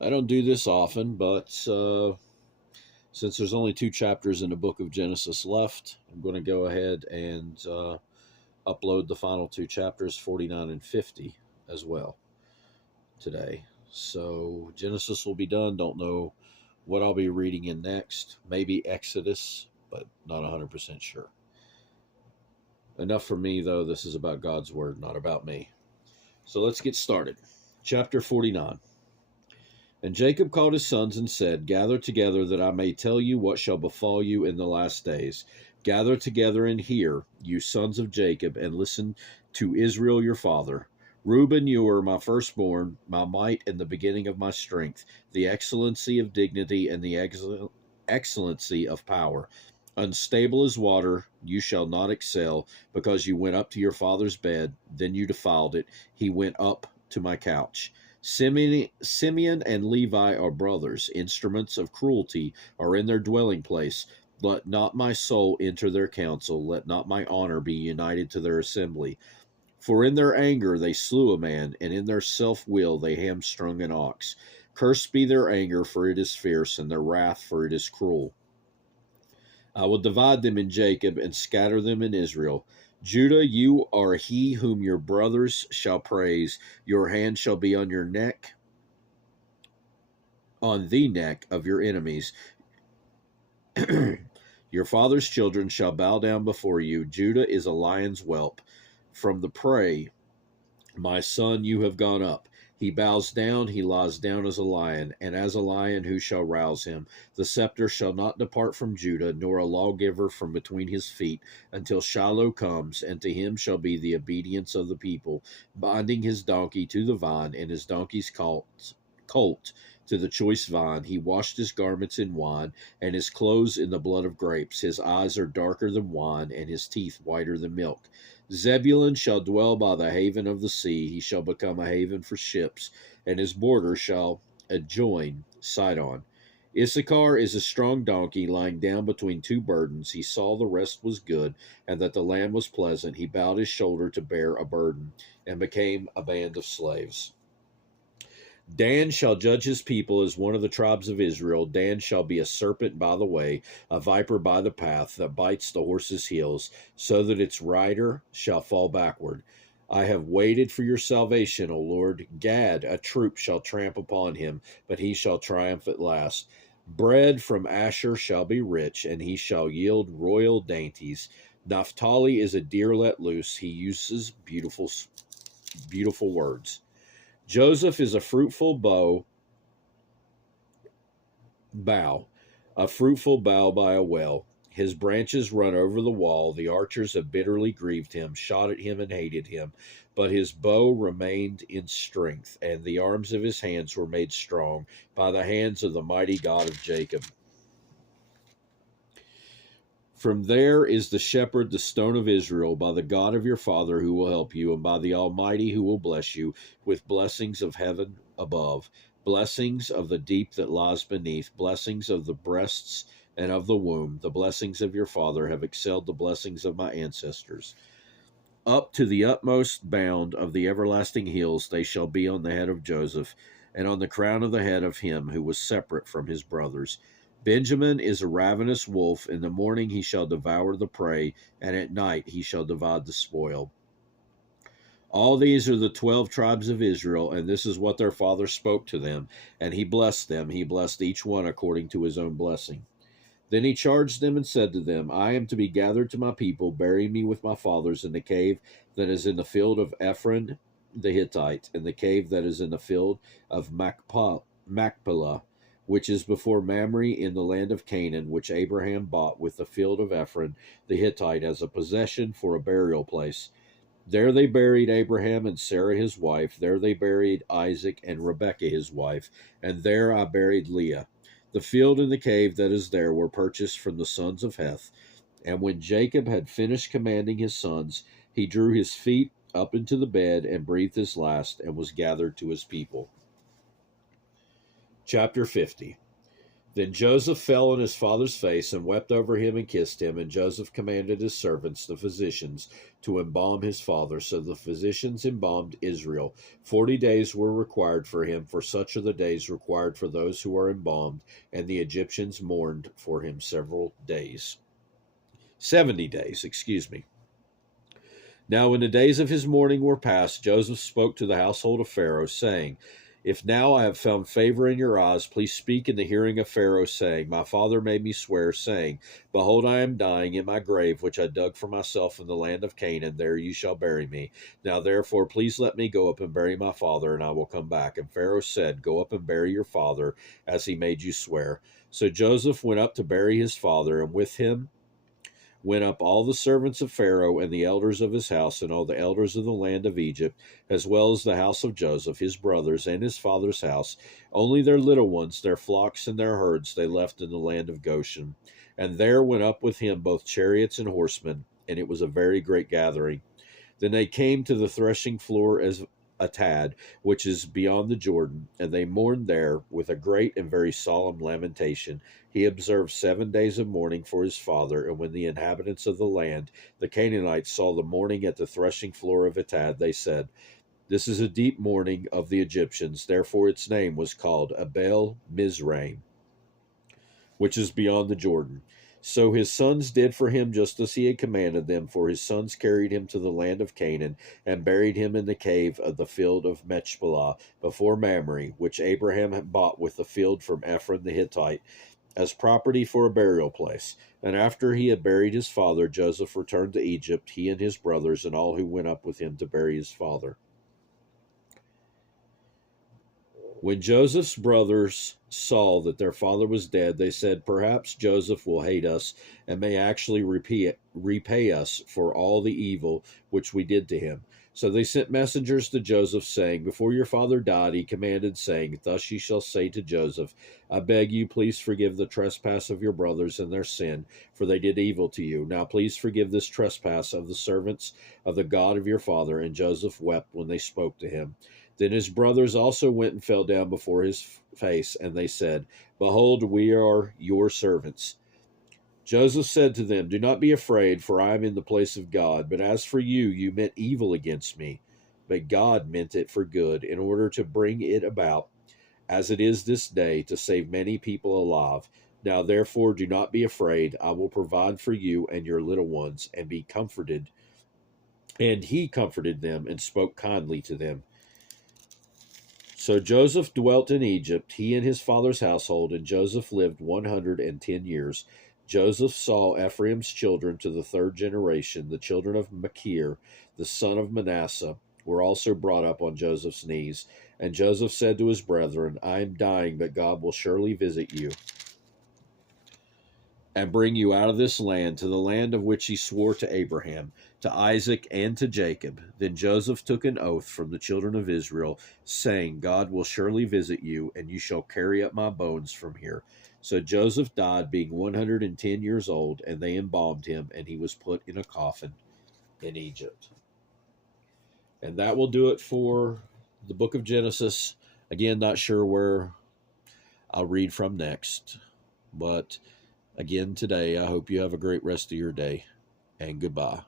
I don't do this often, but since there's only two chapters in the book of Genesis left, I'm going to go ahead and upload the final two chapters, 49 and 50, as well today. So Genesis will be done. Don't know what I'll be reading in next. Maybe Exodus, but not 100% sure. Enough for me, though. This is about God's word, not about me. So let's get started. Chapter 49. And Jacob called his sons and said, Gather together that I may tell you what shall befall you in the last days. Gather together and hear, you sons of Jacob, and listen to Israel your father. Reuben, you are my firstborn, my might and the beginning of my strength, the excellency of dignity and the excellency of power. Unstable as water, you shall not excel, because you went up to your father's bed, then you defiled it. He went up to my couch. Simeon and Levi are brothers. Instruments of cruelty are in their dwelling place. Let not my soul enter their council. Let not my honor be united to their assembly. For in their anger they slew a man, and in their self-will they hamstrung an ox. Cursed be their anger, for it is fierce, and their wrath, for it is cruel. I will divide them in Jacob and scatter them in Israel. Judah, you are he whom your brothers shall praise. Your hand shall be on your neck, on the neck of your enemies. Your father's children shall bow down before you. Judah is a lion's whelp. From the prey, my son, you have gone up. He bows down, he lies down as a lion, and as a lion who shall rouse him? The scepter shall not depart from Judah, nor a lawgiver from between his feet, until Shiloh comes, and to him shall be the obedience of the people, binding his donkey to the vine, and his donkey's colt to the choice vine. He washed his garments in wine, and his clothes in the blood of grapes. His eyes are darker than wine, and his teeth whiter than milk. Zebulun shall dwell by the haven of the sea. He shall become a haven for ships, and his border shall adjoin Sidon. Issachar is a strong donkey lying down between two burdens. He saw the rest was good, and that the land was pleasant. He bowed his shoulder to bear a burden, and became a band of slaves. Dan shall judge his people as one of the tribes of Israel. Dan shall be a serpent by the way, a viper by the path that bites the horse's heels, so that its rider shall fall backward. I have waited for your salvation, O Lord. Gad, a troop shall tramp upon him, but he shall triumph at last. Bread from Asher shall be rich, and he shall yield royal dainties. Naphtali is a deer let loose. He uses beautiful words. Joseph is a fruitful bough, a fruitful bough by a well. His branches run over the wall. The archers have bitterly grieved him, shot at him, and hated him. But his bow remained in strength, and the arms of his hands were made strong by the hands of the mighty God of Jacob. From there is the shepherd, the stone of Israel, by the God of your father who will help you, and by the Almighty who will bless you with blessings of heaven above, blessings of the deep that lies beneath, blessings of the breasts and of the womb. The blessings of your father have excelled the blessings of my ancestors. Up to the utmost bound of the everlasting hills they shall be on the head of Joseph, and on the crown of the head of him who was separate from his brothers. Benjamin is a ravenous wolf. In the morning he shall devour the prey, and at night he shall divide the spoil. All these are the 12 tribes of Israel, and this is what their father spoke to them. And he blessed them. He blessed each one according to his own blessing. Then he charged them and said to them, I am to be gathered to my people. Bury me with my fathers in the cave that is in the field of Ephron the Hittite, in the cave that is in the field of Machpelah, which is before Mamre in the land of Canaan, which Abraham bought with the field of Ephron the Hittite as a possession for a burial place. There they buried Abraham and Sarah his wife. There they buried Isaac and Rebekah his wife. And there I buried Leah. The field and the cave that is there were purchased from the sons of Heth. And when Jacob had finished commanding his sons, he drew his feet up into the bed and breathed his last and was gathered to his people. Chapter 50. Then Joseph fell on his father's face and wept over him and kissed him. And Joseph commanded his servants, the physicians, to embalm his father. So the physicians embalmed Israel. 40 days were required for him, for such are the days required for those who are embalmed. And the Egyptians mourned for him several days. 70 days, excuse me. Now when the days of his mourning were past, Joseph spoke to the household of Pharaoh, saying, If now I have found favor in your eyes, please speak in the hearing of Pharaoh, saying, My father made me swear, saying, Behold, I am dying in my grave, which I dug for myself in the land of Canaan. There you shall bury me. Now therefore, please let me go up and bury my father, and I will come back. And Pharaoh said, Go up and bury your father, as he made you swear. So Joseph went up to bury his father, and with him went up all the servants of Pharaoh and the elders of his house and all the elders of the land of Egypt, as well as the house of Joseph, his brothers, and his father's house. Only their little ones, their flocks and their herds, they left in the land of Goshen. And there went up with him both chariots and horsemen, and it was a very great gathering. Then they came to the threshing floor as Atad, which is beyond the Jordan, and they mourned there with a great and very solemn lamentation. He observed 7 days of mourning for his father, and when the inhabitants of the land, the Canaanites, saw the mourning at the threshing floor of Atad, they said, This is a deep mourning of the Egyptians. Therefore its name was called Abel Mizraim, which is beyond the Jordan. So his sons did for him just as he had commanded them, for his sons carried him to the land of Canaan, and buried him in the cave of the field of Machpelah, before Mamre, which Abraham had bought with the field from Ephron the Hittite, as property for a burial place. And after he had buried his father, Joseph returned to Egypt, he and his brothers, and all who went up with him to bury his father. When Joseph's brothers saw that their father was dead, they said, Perhaps Joseph will hate us and may actually repay us for all the evil which we did to him. So they sent messengers to Joseph, saying, Before your father died, he commanded, saying, Thus ye shall say to Joseph, I beg you, please forgive the trespass of your brothers and their sin, for they did evil to you. Now please forgive this trespass of the servants of the God of your father. And Joseph wept when they spoke to him. Then his brothers also went and fell down before his face, and they said, Behold, we are your servants. Joseph said to them, Do not be afraid, for I am in the place of God. But as for you, you meant evil against me, but God meant it for good, in order to bring it about, as it is this day, to save many people alive. Now therefore do not be afraid. I will provide for you and your little ones, and be comforted. And he comforted them, and spoke kindly to them. So Joseph dwelt in Egypt, he and his father's household, and Joseph lived 110 years. Joseph saw Ephraim's children to the third generation. The children of Machir, the son of Manasseh, were also brought up on Joseph's knees. And Joseph said to his brethren, I am dying, but God will surely visit you and bring you out of this land to the land of which he swore to Abraham, to Isaac, and to Jacob. Then Joseph took an oath from the children of Israel, saying, God will surely visit you, and you shall carry up my bones from here. So Joseph died, being 110 years old, and they embalmed him, and he was put in a coffin in Egypt. And that will do it for the book of Genesis. Again, not sure where I'll read from next, but again today, I hope you have a great rest of your day, and goodbye.